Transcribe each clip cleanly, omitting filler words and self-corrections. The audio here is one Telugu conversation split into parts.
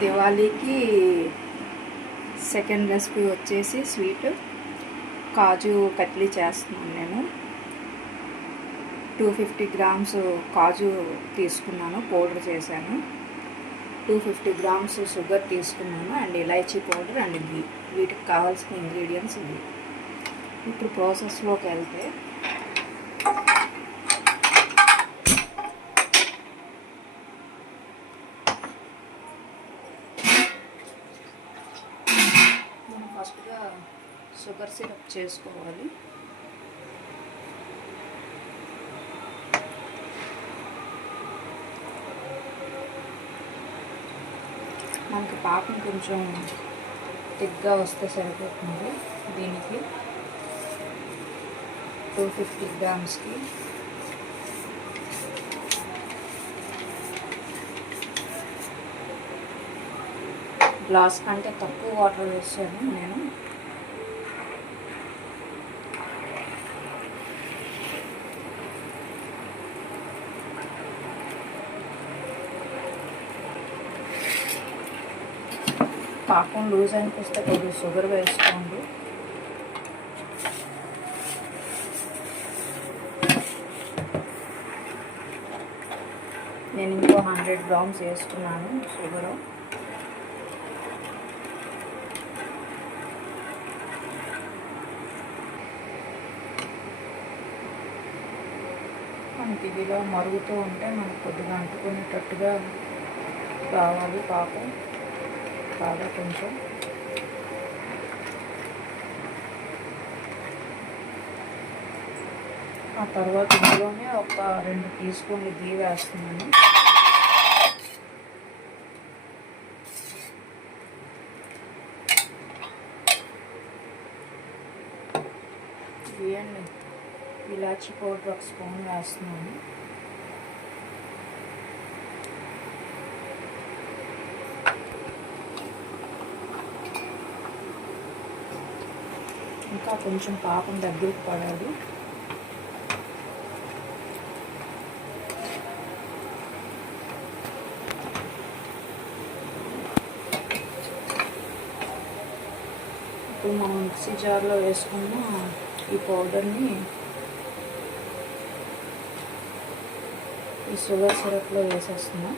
దివాళీకి సెకండ్ రెసిపీ వచ్చేసి స్వీట్ కాజు కట్లీ చేస్తున్నాను. నేను 250 గ్రామ్స్ కాజు తీసుకున్నాను, పౌడర్ చేశాను. 250 గ్రామ్స్ షుగర్ తీసుకున్నాను అండ్ ఇలాచీ పౌడర్ అండ్ ఘీ. వీటికి కావాల్సిన ఇంగ్రీడియంట్స్ ఇవి. ఇప్పుడు ప్రాసెస్లోకి వెళ్తే మనం ఫస్ట్గా షుగర్ సిరప్ చేసుకోవాలి. మనకి పాకం కొంచెం థిక్గా వస్తే సరిపోతుంది. దీనికి 250 గ్రామ్స్కి గ్లాస్ కంటే తక్కువ వాటర్ వేసాను నేను. పాకం లూజ్ అనిపిస్తే కొద్దిగా షుగర్ వేసుకోండి. నేను ఇంకో 100 గ్రామ్స్ వేసుకున్నాను షుగరు. మనకి ఇదిలో మరుగుతూ ఉంటే మనకు కొద్దిగా అంటుకునేటట్టుగా రావాలి పాకం బాగా కొంచెం. ఆ తర్వాత ఇందులోనే ఒక 2 టీ స్పూన్లు ఘీ వేస్తున్నాను. ఘీ అండ్ ఇలాచీ పౌడర్ 1 స్పూన్ వేస్తున్నాను. ఇంకా కొంచెం పాకం దగ్గరికి పడాలి. ఇప్పుడు మనం మిక్సీ జార్లో వేసుకున్న ఈ పౌడర్ని ఈ షుగర్ సిరప్లో వేసేస్తున్నాం.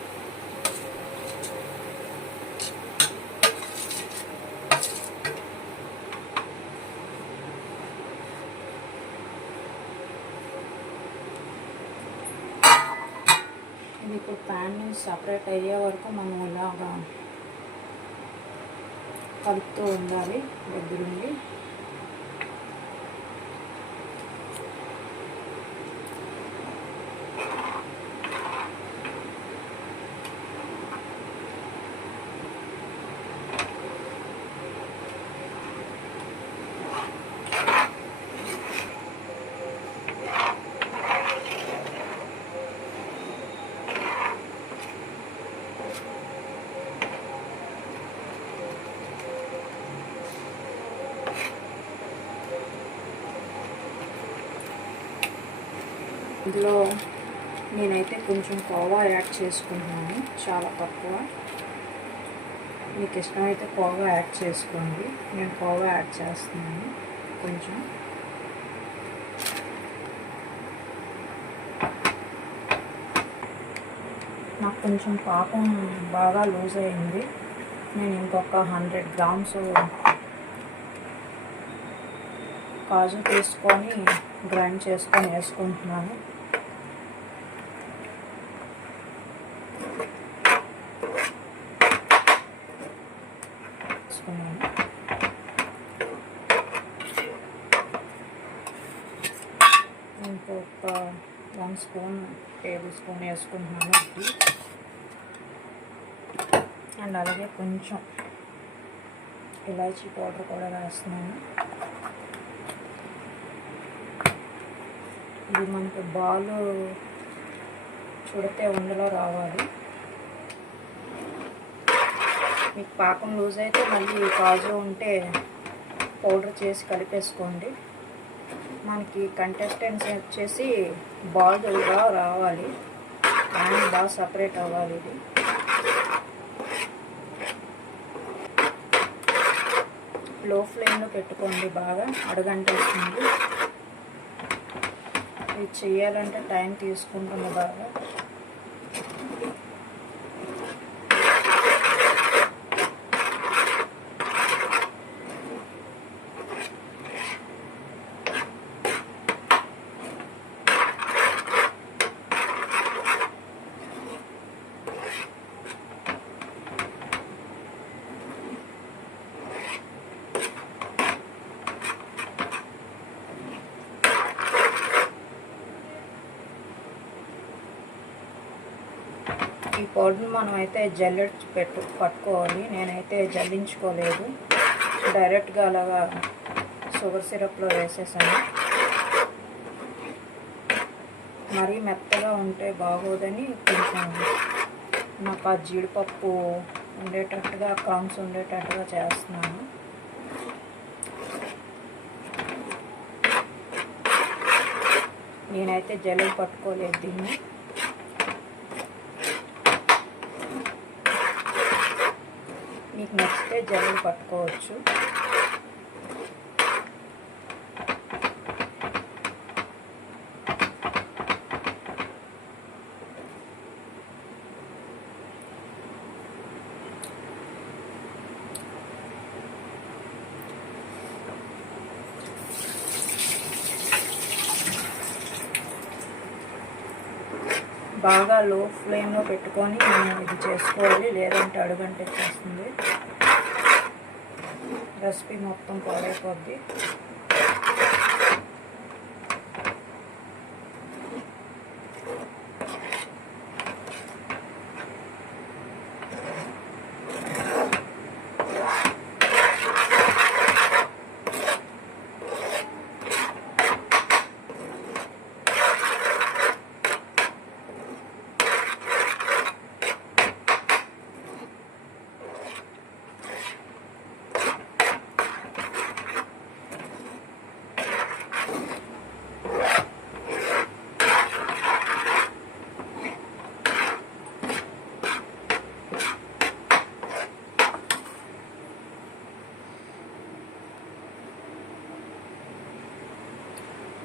ఇది ఇప్పుడు ప్యాన్ నుంచి సపరేట్ అయ్యే వరకు మనం ఇలాగా కలుపుతూ ఉండాలి దగ్గరుండి. ఇందులో నేనైతే కొంచెం కోవా యాడ్ చేసుకుంటున్నాను, చాలా తక్కువ. మీకు ఇష్టమైతే కోవా యాడ్ చేసుకోండి. నేను కోవా యాడ్ చేస్తున్నాను కొంచెం. నాకు కొంచెం పాకం బాగా లూజ్ అయింది. నేను ఇంకొక 100 గ్రామ్స్ కాజు తీసుకొని గ్రైండ్ చేసుకొని వేసుకుంటున్నాను. ఇంకొక 1 టేబుల్ స్పూన్ వేసుకుంటున్నాను అండ్ అలాగే కొంచెం ఇలాచీ పౌడర్ కూడా వేస్తున్నాను. ఇది మనకి బాల్ చుడితే ఉండలో రావాలి. మీకు పాకం లూజ్ అయితే మళ్ళీ కాజు ఉంటే పౌడర్ చేసి కలిపేసుకోండి. మనకి కంటెస్టెన్సీ వచ్చేసి బాల్గా రావాలి, ప్యాన్ బాగా సపరేట్ అవ్వాలి. ఇది లో ఫ్లేమ్లో పెట్టుకోండి, బాగా అడగంటేస్తుంది. ఇది చేయాలంటే టైం తీసుకుంటుంది బాగా. ఈ పౌడర్ని మనం అయితే పట్టుకోవాలి. నేనైతే జల్లించుకోలేదు, డైరెక్ట్గా అలాగా షుగర్ సిరప్లో వేసేసాను. మరీ మెత్తగా ఉంటే బాగోదని కొంచెం నాకు ఆ జీడిపప్పు ఉండేటట్టుగా, క్రమ్స్ ఉండేటట్టుగా చేస్తున్నాను. నేనైతే జల్లెడ పట్టుకోలేదు దీన్ని. మీకు నచ్చితే జల్లెడ పట్టుకోవచ్చు. బాగా లో ఫ్లేమ్లో పెట్టుకొని ఇది చేసుకోవాలి, లేదంటే అడుగంటే వచ్చేస్తుంది. రెసిపీ మొత్తం పాడైపోద్ది.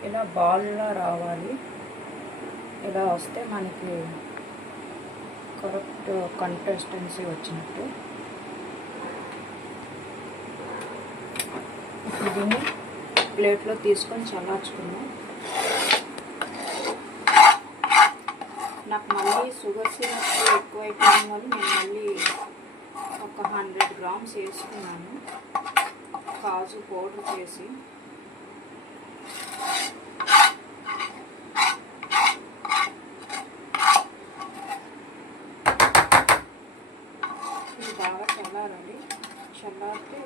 ఇలా బాల్లా రావాలి. ఇలా వస్తే మనకి కరెక్ట్ కన్సిస్టెన్సీ వచ్చినట్టు. దీన్ని ప్లేట్లో తీసుకొని చల్లార్చుకున్నాం. నాకు మళ్ళీ షుగర్ సిరప్ ఎక్కువైపోయిన వల్ల నేను మళ్ళీ ఒక 100 గ్రామ్స్ వేసుకున్నాను కాజు పౌడర్ చేసి. ఇది బాగా చల్లారండి. చల్లారితే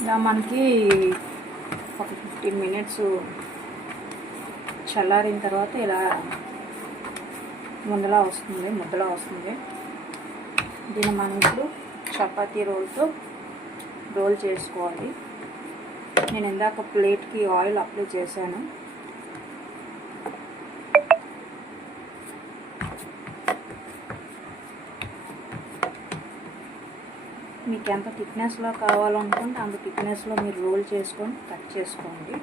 ఇలా మనకి ఒక 15 మినిట్స్ చల్లారిన తర్వాత ఇలా ముద్దలా వస్తుంది. దీన్ని మనం ఇప్పుడు చపాతీ రోల్తో రోల్ చేసుకోవాలి. నేను ఇందాక ప్లేట్కి ఆయిల్ అప్లై చేశాను. మీకు ఎంత థిక్నెస్లో కావాలనుకుంటే అంత థిక్నెస్లో మీరు రోల్ చేసుకొని కట్ చేసుకోండి.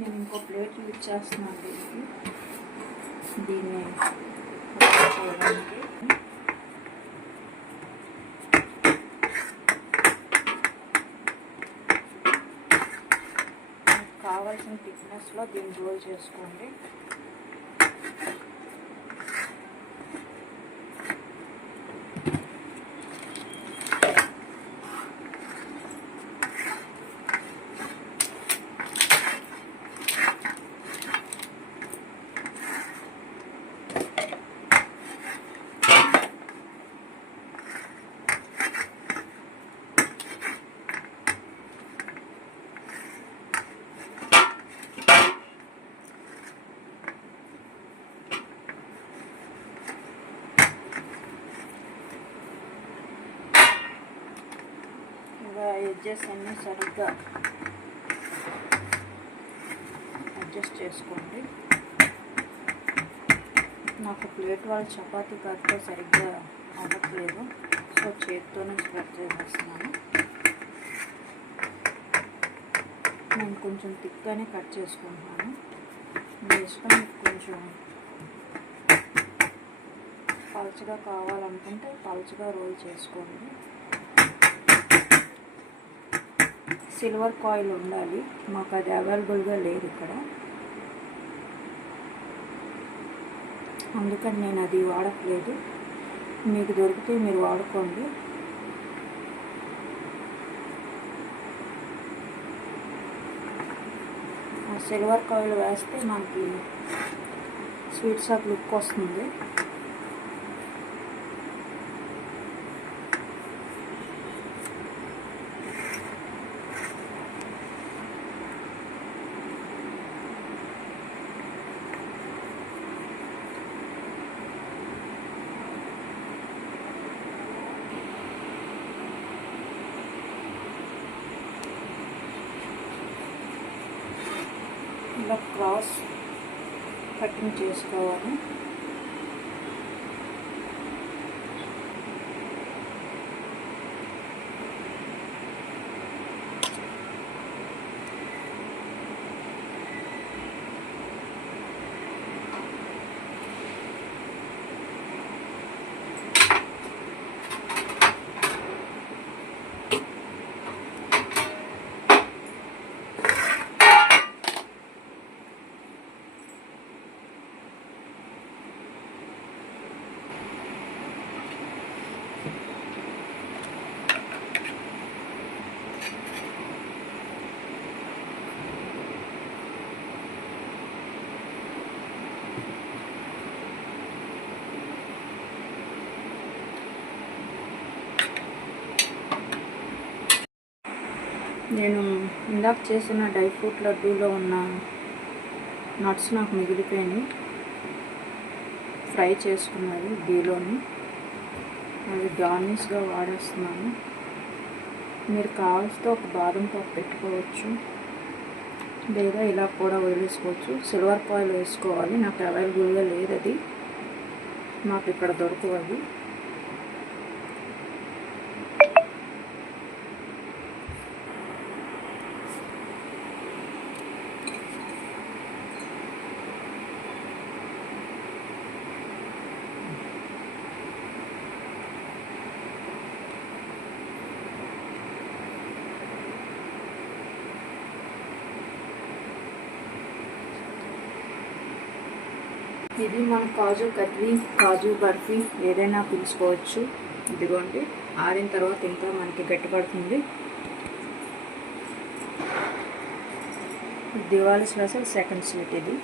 నేను ఇంకో ప్లేట్ యూజ్ చేస్తున్నాను దీన్ని చేయడానికి. కావాల్సిన థిక్నెస్లో దీన్ని రోల్ చేసుకోండి. ఇలాగా ఎడ్జెస్ అన్నీ సరిగ్గా అడ్జస్ట్ చేసుకోండి. నాకు ప్లేట్ వాళ్ళ చపాతీ కట్టే సరిగ్గా అవ్వట్లేదు, సో చేతితోనే స్ప్రెడ్ చేసేస్తున్నాను. నేను కొంచెం థిక్గానే కట్ చేసుకుంటున్నాను. మీ ఇష్టం, కొంచెం పలుచగా కావాలనుకుంటే పలుచగా రోల్ చేసుకోండి. సిల్వర్ కాయిల్ ఉండాలి, మాకు అది అవైలబుల్గా లేదు ఇక్కడ, అందుకని నేను అది వాడట్లేదు. మీకు దొరికితే మీరు వాడుకోండి. ఆ సిల్వర్ కాయిల్ వేస్తే మనకి స్వీట్ షాప్ లుక్ వస్తుంది. ఇలా క్రాస్ కటింగ్ చేసుకోవాలి. నేను ఇందాక చేసిన డ్రై ఫ్రూట్ లడ్డూలో ఉన్న నట్స్ నాకు మిగిలిపోయినాయి, ఫ్రై చేసుకున్నది గీలోని, అది గార్నిష్గా వాడేస్తున్నాను. మీరు కావాల్సితే ఒక బాదం పప్పు పెట్టుకోవచ్చు, లేదా ఇలా కూడా వేసుకోవచ్చు. సిల్వర్ కాయిల్ వేసుకోవాలి, నాకు అవైలబుల్గా లేదు, అది మాకు ఇక్కడ దొరకవు. ఇది మన కాజు కట్లీ, కాజు బర్ఫీ ఏదైనా పిలుచుకోవచ్చు. ఇదిగోండి, ఆరిన తర్వాత ఇంకా మనకి గట్టిపడుతుంది. దివాళీ స్పెషల్ సెకండ్ స్వీట్ ఇది.